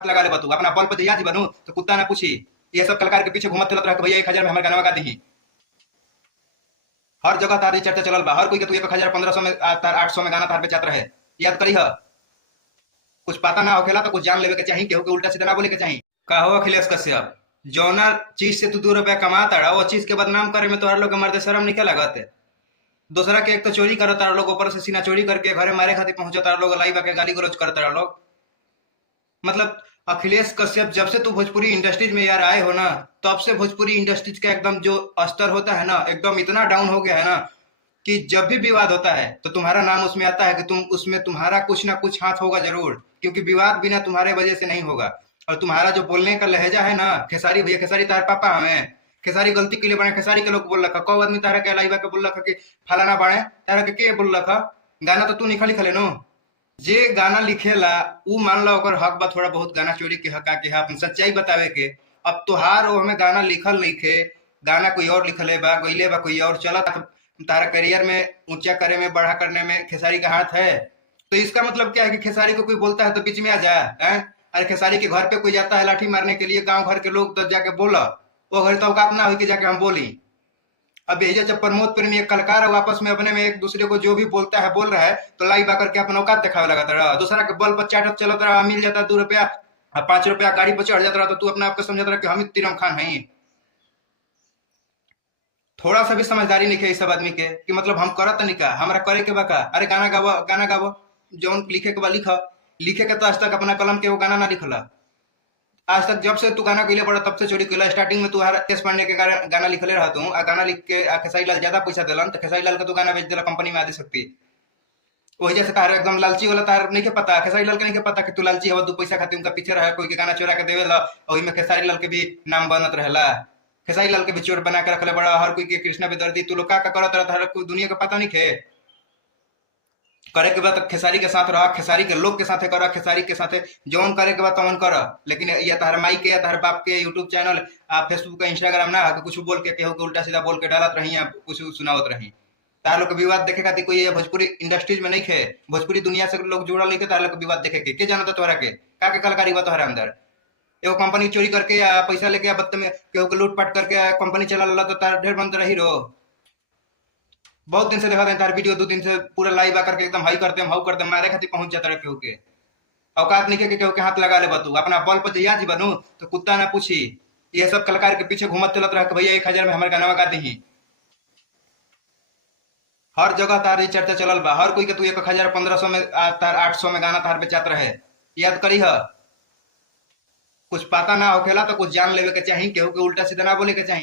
लगा ले बतू अपना बल पर जी बनू तो कुत्ता ना पूछी। ये सब कलाकार के पीछे घूमत चलत रह भैया 1,000 में हमारे गाना गा दी। हर जगह तारी चर्चा चलल बा, हर कोई के तू 1,000 1500 में तार 800 में गाना तार बेचात रहे। याद करी ह कुछ पता ना होखेला तो कुछ जान लेवे के चाहिए, केहू के उल्टा सीधा ना बोले के चाहिए। का हो अखिलेश कश्यप, जौना चीज से तू 2 रुपया कमाता रहा वो चीज के बदनाम करे में तोहर लोग के मर्दे शर्म निकल लागत है। दूसरा के एक तो चोरी करता लोग, ऊपर से सीना चोरी करके घरे मारे खातिर पहुंचता लोग, लाई बा के गाली गलौज करता लोग। मतलब अखिलेश कश्यप जब से तू भोजपुरी इंडस्ट्रीज में यार आए हो ना, तब से भोजपुरी इंडस्ट्रीज का एकदम जो स्तर होता है ना एकदम इतना डाउन हो गया है ना कि जब भी विवाद होता है तो तुम्हारा नाम उसमें आता है कि तुम उसमें तुम्हारा कुछ ना कुछ हाथ होगा जरूर, क्योंकि विवाद बिना तुम्हारे वजह से नहीं होगा। और तुम्हारा जो बोलने का लहजा है ना, खेसारी भैया, खेसारी तार पापा हमें खेसारी गलती के लिए बने, खेसारी के लोग बोल रखा, कौ आदमी तारा के लाइबा के बोल रखा कि फलाना बाणे तारा के बोल रखा, गाना तो तू नहीं खाली खले नो। जे गाना लिखेला ऊ मान लो ओकर हक बा थोड़ा बहुत गाना चोरी के हक के अपन सच्चाई बतावे के। अब तोहार वो हमें गाना लिखल लिखे, गाना कोई और लिखले बा, गईले बा कोई और, चला तारा करियर में ऊंचा करे में बढ़ा करने में खेसारी का हाथ है। तो इसका मतलब क्या है कि खेसारी को कोई बोलता है तो बीच में आ जाए। अरे खेसारी के घर पे कोई जाता है लाठी मारने के लिए, गांव घर के लोग तो जाके बोला, वो घर तो औकात ना हुई कि जाके हम बोली। अब यही जब प्रमोद प्रेमी एक कलाकार है आपस में अपने में एक दूसरे को जो भी बोलता है बोल रहा है तो लाइव आकर के अपन औकात दिखावे लगाता रहा, दूसरा के बल पर चाटत चलत रहा, मिल जाता 2 रुपया 5 रुपया गाड़ी पर चढ़ जाता रहा तो तू अपने आप को समझता रहा कि हम तीरम खान है। थोड़ा सा भी समझदारी नहीं है इस सब आदमी के कि मतलब हम करत नहीं का, हमारा करे के बा का। अरे गाना गावो गाना गावो, जौन लिखे के बा लिखा, लिखे के तो आज तक अपना कलम के वो गाना ना लिखला। आज तक जब से तू गाना गईले पड़ा तब से चोरी कैला। स्टार्टिंग में तू देश पांडे के गाना लिखले रहा तू, गाना लिख के खेसारी लाल ज्यादा पैसा दिलन तो खेसारी लाल का तू गाना बेच दिला कंपनी में आदि सकती। वही जैसे तार एकदम लालची वाला तार नहीं के पता, खेसारी लाल के नहीं के पता कि तू लालची हवा, 2 पैसा खातिर उनका पीछे रहा, कोई के गाना चोरा के देवेला और में खेसारी लाल के भी नाम बनत रहेला। खेसारी लाल के भी चोर बना के रखले बड़ा, हर कोई के कृष्णा बेदर्दी, तू लोग का करत रहता है कोई दुनिया का पता नहीं खे। करे के बाद खेसारी के साथ रहा, खेसारी के लोग के साथ करा, खेसारी के साथ जौन करे के बाद तमन कर। लेकिन या तार माई के या तार बाप के यूट्यूब चैनल फेसबुक इंस्टाग्राम ना कुछ बोल के केहू के उल्टा सीधा बोल के डालत रही, कुछ सुनावत रही। तार लोग के विवाद देखे खातिर कोई भोजपुरी इंडस्ट्रीज में नहीं खे, भोजपुरी दुनिया से लोग जुड़ल नहीं थे, तार लोग के विवाद देखे के जानता तोहरा के का कलाकारी बा तोहरा अंदर। एगो कंपनी चोरी करके या पैसा लेके या बत्ते में केहू के लूटपाट करके कंपनी चला ला तो तार ढेर बनते रही रो। बहुत दिन से देखा था तार वीडियो, 2 दिन से पूरा लाइव आकर के एकदम हाई करते हाउ करते मारे खातिर पहुंच जाता रहे केहू के। औकात नहीं के केहू के हाथ लगा ले बतू अपना बल पर जी बनू तो कुत्ता ना पूछी। ये सब कलाकार के पीछे घूमत चलत रह भैया 1,000 में हमारे गाना गा दी। हर जगह तारी चर्चा चलल बा, हर कोई के तू 1,000 1500 में तार 800 में गाना तार बेचात रहे। याद करी ह कुछ पता ना होखेला तो कुछ जान लेवे के चाहिए, केहू के उल्टा सीधा ना बोले के चाहिए।